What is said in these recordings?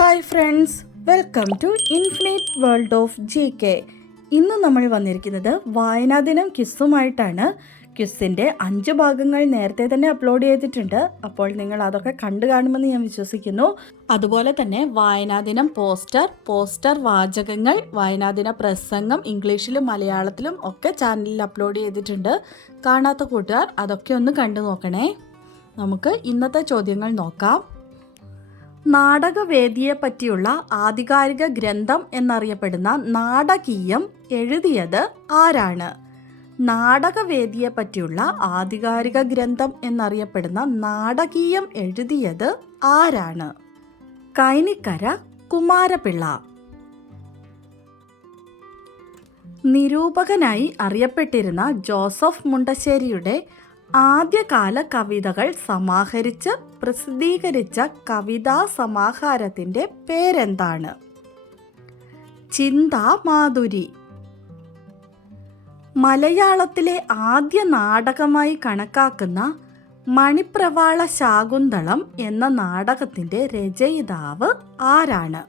Hi friends, welcome to infinite world of GK. ഇന്ന് നമ്മൾ വന്നിരിക്കുന്നത് വായനാ ദിനം ക്വിസുമായിട്ടാണ്. ക്വിസിൻ്റെ 5 ഭാഗങ്ങൾ നേരത്തെ തന്നെ അപ്ലോഡ് ചെയ്തിട്ടുണ്ട്. അപ്പോൾ നിങ്ങൾ അതൊക്കെ കണ്ടു കാണുമെന്ന് ഞാൻ വിശ്വസിക്കുന്നു. അതുപോലെ തന്നെ വായനാ ദിനം പോസ്റ്റർ വാചകങ്ങൾ, വായനാ ദിന പ്രസംഗം ഇംഗ്ലീഷിലും മലയാളത്തിലും ഒക്കെ ചാനലിൽ അപ്ലോഡ് ചെയ്തിട്ടുണ്ട്. കാണാത്ത കൂട്ടുകാർ അതൊക്കെ ഒന്ന് കണ്ടു നോക്കണേ. നമുക്ക് ഇന്നത്തെ ചോദ്യങ്ങൾ നോക്കാം. നാടകവേദിയെ പറ്റിയുള്ള ആധികാരിക ഗ്രന്ഥം എന്നറിയപ്പെടുന്ന നാടകീയം എഴുതിയത് ആരാണ്? നാടകവേദിയെ പറ്റിയുള്ള ആധികാരിക ഗ്രന്ഥം എന്നറിയപ്പെടുന്ന നാടകീയം എഴുതിയത് ആരാണ്? കൈനിക്കര കുമാരപിള്ള. നിരൂപകനായി അറിയപ്പെട്ടിരുന്ന ജോസഫ് മുണ്ടശ്ശേരിയുടെ ആദ്യകാല കവിതകൾ സമാഹരിച്ച് പ്രസിദ്ധീകരിച്ച കവിതാ സമാഹാരത്തിൻ്റെ പേരെന്താണ്? ചിന്താമാധുരി. മലയാളത്തിലെ ആദ്യ നാടകമായി കണക്കാക്കുന്ന മണിപ്രവാള ശാകുന്തളം എന്ന നാടകത്തിൻ്റെ രചയിതാവ് ആരാണ്?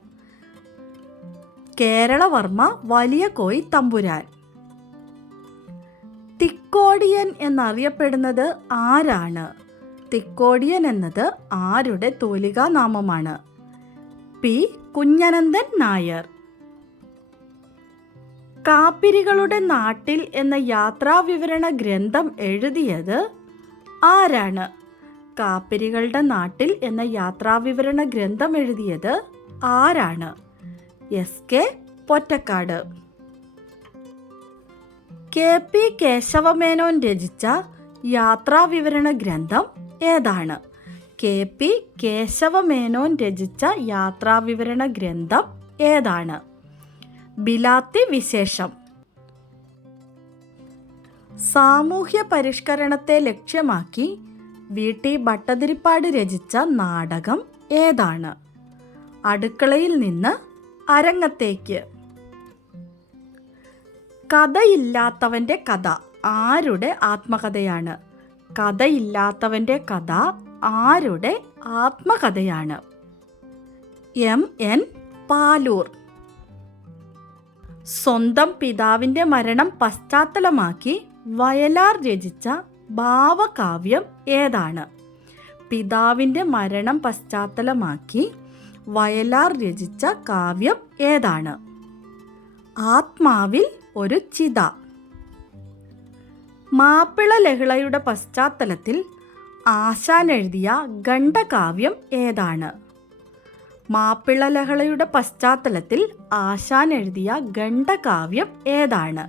കേരളവർമ്മ വലിയ കോയി തമ്പുരാൻ. തിക്കോടിയൻ എന്നറിയപ്പെടുന്നത് ആരാണ്? തിക്കോടിയൻ എന്നത് ആരുടെ തൂലികാ നാമമാണ്? പി. കുഞ്ഞനന്ദൻ നായർ. കാപ്പിരികളുടെ നാട്ടിൽ എന്ന യാത്രാവിവരണ ഗ്രന്ഥം എഴുതിയത് ആരാണ്? കാപ്പിരികളുടെ നാട്ടിൽ എന്ന യാത്രാവിവരണ ഗ്രന്ഥം എഴുതിയത് ആരാണ്? SK പൊറ്റക്കാട്. KP കേശവമേനോൻ രചിച്ച യാത്രാവിവരണ ഗ്രന്ഥം ഏതാണ്? KP കേശവമേനോൻ രചിച്ച യാത്രാവിവരണ ഗ്രന്ഥം ഏതാണ്? ബിലാത്തി വിശേഷം. സാമൂഹ്യ പരിഷ്കരണത്തെ ലക്ഷ്യമാക്കി VT ഭട്ടതിരിപ്പാട് രചിച്ച നാടകം ഏതാണ്? അടുക്കളയിൽ നിന്ന് അരങ്ങത്തേക്ക്. കഥയില്ലാത്തവൻ്റെ കഥ ആരുടെ ആത്മകഥയാണ്? കഥയില്ലാത്തവൻ്റെ കഥ ആരുടെ ആത്മകഥയാണ്? MN പാലൂർ. സ്വന്തം പിതാവിൻ്റെ മരണം പശ്ചാത്തലമാക്കി വയലാർ രചിച്ച ഭാവകാവ്യം ഏതാണ്? പിതാവിൻ്റെ മരണം പശ്ചാത്തലമാക്കി വയലാർ രചിച്ച കാവ്യം ഏതാണ്? ആത്മാവിൽ ഒരു ചിത. മാപ്പിള ലഹളയുടെ പശ്ചാത്തലത്തിൽ ആശാൻ എഴുതിയ ഖണ്ഡകാവ്യം ഏതാണ്? മാപ്പിള ലഹളയുടെ പശ്ചാത്തലത്തിൽ ആശാൻ എഴുതിയ ഖണ്ഡകാവ്യം ഏതാണ്?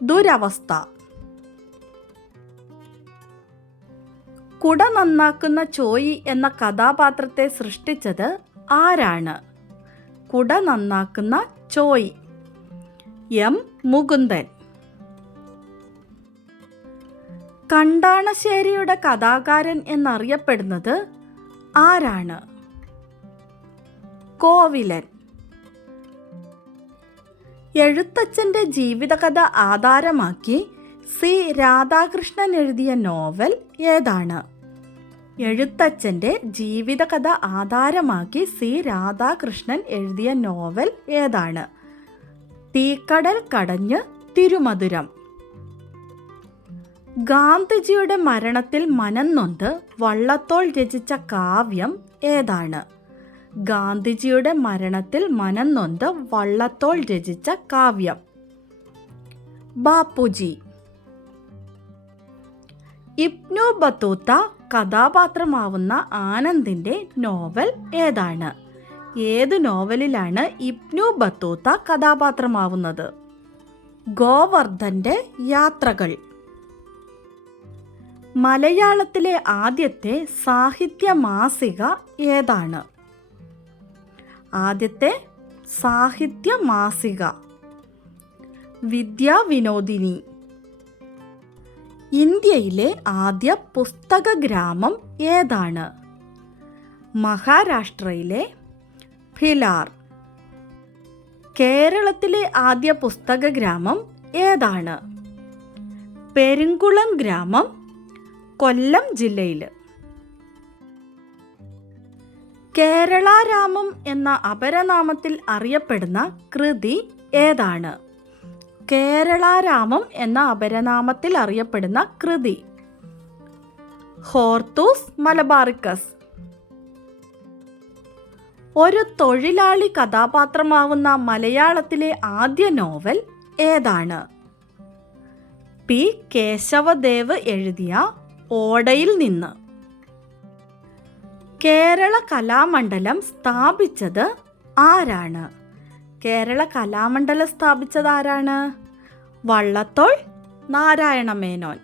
ദുരവസ്ഥ. കുട നന്നാക്കുന്ന ചോയി എന്ന കഥാപാത്രത്തെ സൃഷ്ടിച്ചത് ആരാണ്? കുട നന്നാക്കുന്ന ചോയി. M. മുകുന്ദൻ. കണ്ടാണശ്ശേരിയുടെ കഥാകാരൻ എന്നറിയപ്പെടുന്നത് ആരാണ്? കോവിലൻ. എഴുത്തച്ഛൻ്റെ ജീവിതകഥ ആധാരമാക്കി C. രാധാകൃഷ്ണൻ എഴുതിയ നോവൽ ഏതാണ്? എഴുത്തച്ഛൻ്റെ ജീവിതകഥ ആധാരമാക്കി C. രാധാകൃഷ്ണൻ എഴുതിയ നോവൽ ഏതാണ്? തീക്കടൽ കടഞ്ഞ് തിരുമധുരം. ഗാന്ധിജിയുടെ മരണത്തിൽ മനംനൊന്ത് വള്ളത്തോൾ രചിച്ച കാവ്യം ഏതാണ്? ഗാന്ധിജിയുടെ മരണത്തിൽ മനംനൊന്ത് വള്ളത്തോൾ രചിച്ച കാവ്യം. ബാപ്പുജി. ഇബ്നു ബത്തൂത്ത കഥാപാത്രമാവുന്ന ആനന്ദിൻ്റെ നോവൽ ഏതാണ്? ഏത് നോവലിലാണ് ഇബ്നു ബത്തൂത്ത കഥാപാത്രമാവുന്നത്? ഗോവർദ്ധൻ്റെ യാത്രകൾ. മലയാളത്തിലെ ആദ്യത്തെ സാഹിത്യ മാസിക ഏതാണ്? ആദ്യത്തെ സാഹിത്യ മാസിക വിദ്യാവിനോദിനി. ഇന്ത്യയിലെ ആദ്യ പുസ്തക ഗ്രാമം ഏതാണ്? മഹാരാഷ്ട്രയിലെ ഭിലാർ. കേരളത്തിലെ ആദ്യ പുസ്തക ഗ്രാമം ഏതാണ്? പെരുങ്കുളം ഗ്രാമം, കൊല്ലം ജില്ലയിൽ. കേരളാരാമം എന്ന അപരനാമത്തിൽ അറിയപ്പെടുന്ന കൃതി ഏതാണ്? കേരളാരാമം എന്ന അപരനാമത്തിൽ അറിയപ്പെടുന്ന കൃതി ഹോർത്തൂസ് മലബാറിക്കസ്. ഒരു തൊഴിലാളി കഥാപാത്രമാവുന്ന മലയാളത്തിലെ ആദ്യ നോവൽ ഏതാണ്? പി. കേശവദേവ് എഴുതിയ ഓടയിൽ നിന്ന്. കേരള കലാമണ്ഡലം സ്ഥാപിച്ചത് ആരാണ്? കേരള കലാമണ്ഡലം സ്ഥാപിച്ചത് ആരാണ്? വള്ളത്തോൾ നാരായണ മേനോൻ.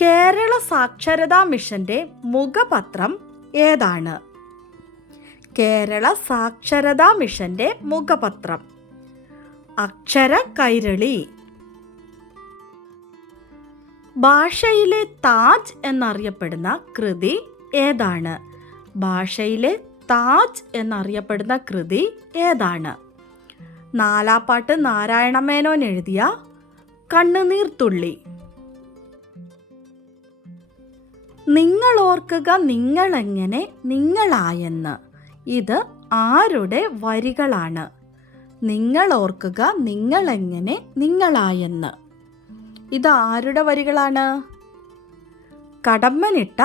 കേരള സാക്ഷരതാ മിഷന്റെ മുഖപത്രം ഏതാണ്? കേരള സാക്ഷരതാ മിഷന്റെ മുഖപത്രം അക്ഷര കൈരളി. ഭാഷയിലെ താജ് എന്നറിയപ്പെടുന്ന കൃതി ഏതാണ്? ഭാഷയിലെ താജ് എന്നറിയപ്പെടുന്ന കൃതി ഏതാണ്? നാലാപ്പാട്ട് നാരായണ മേനോൻ എഴുതിയ കണ്ണുനീർ തുള്ളി. നിങ്ങളോർക്കുക നിങ്ങളെങ്ങനെ നിങ്ങളായെന്ന്. ഇത് ആരുടെ വരികളാണ്? നിങ്ങളോർക്കുക നിങ്ങളെങ്ങനെ നിങ്ങളായെന്ന്. ഇത് ആരുടെ വരികളാണ്? കടമ്മനിട്ട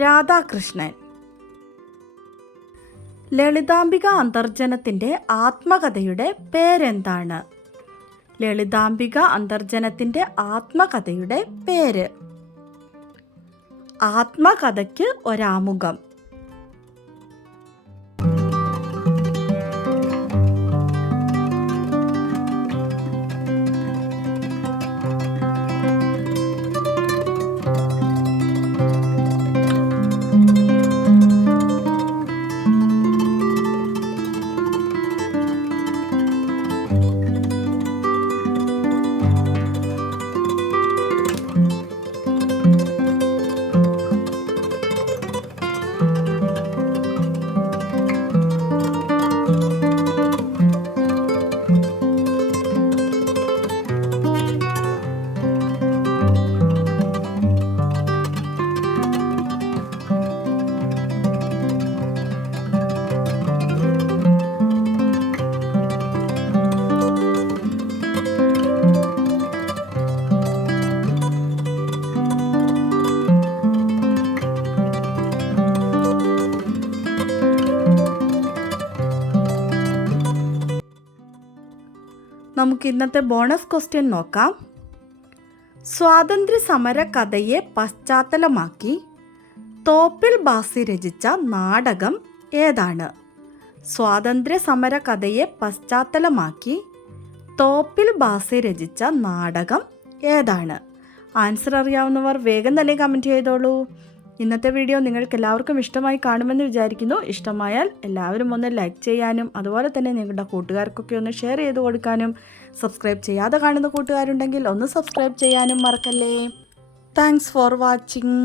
രാധാകൃഷ്ണൻ. ലളിതാംബിക അന്തർജനത്തിൻ്റെ ആത്മകഥയുടെ പേരെന്താണ്? ലളിതാംബിക അന്തർജനത്തിൻ്റെ ആത്മകഥയുടെ പേര് ആത്മകഥയ്ക്ക് ഒരാമുഖം. നമുക്ക് ഇന്നത്തെ ബോണസ് ക്വസ്റ്റ്യൻ നോക്കാം. സ്വാതന്ത്ര്യ സമര കഥയെ പശ്ചാത്തലമാക്കി തോപ്പിൽ ഭാസി രചിച്ച നാടകം ഏതാണ്? സ്വാതന്ത്ര്യ സമര കഥയെ പശ്ചാത്തലമാക്കി തോപ്പിൽ ഭാസി രചിച്ച നാടകം ഏതാണ്? ആൻസർ അറിയാവുന്നവർ വേഗം തന്നെ കമൻറ്റ് ചെയ്തോളൂ. ഇന്നത്തെ വീഡിയോ നിങ്ങൾക്ക് എല്ലാവർക്കും ഇഷ്ടമായി കാണുമെന്ന് വിചാരിക്കുന്നു. ഇഷ്ടമായാൽ എല്ലാവരും ഒന്ന് ലൈക്ക് ചെയ്യാനും അതുപോലെ തന്നെ നിങ്ങളുടെ കൂട്ടുകാർക്കൊക്കെ ഒന്ന് ഷെയർ ചെയ്ത് കൊടുക്കാനും സബ്സ്ക്രൈബ് ചെയ്യാതെ കാണുന്ന കൂട്ടുകാരുണ്ടെങ്കിൽ ഒന്ന് സബ്സ്ക്രൈബ് ചെയ്യാനും മറക്കല്ലേ. Thanks for watching.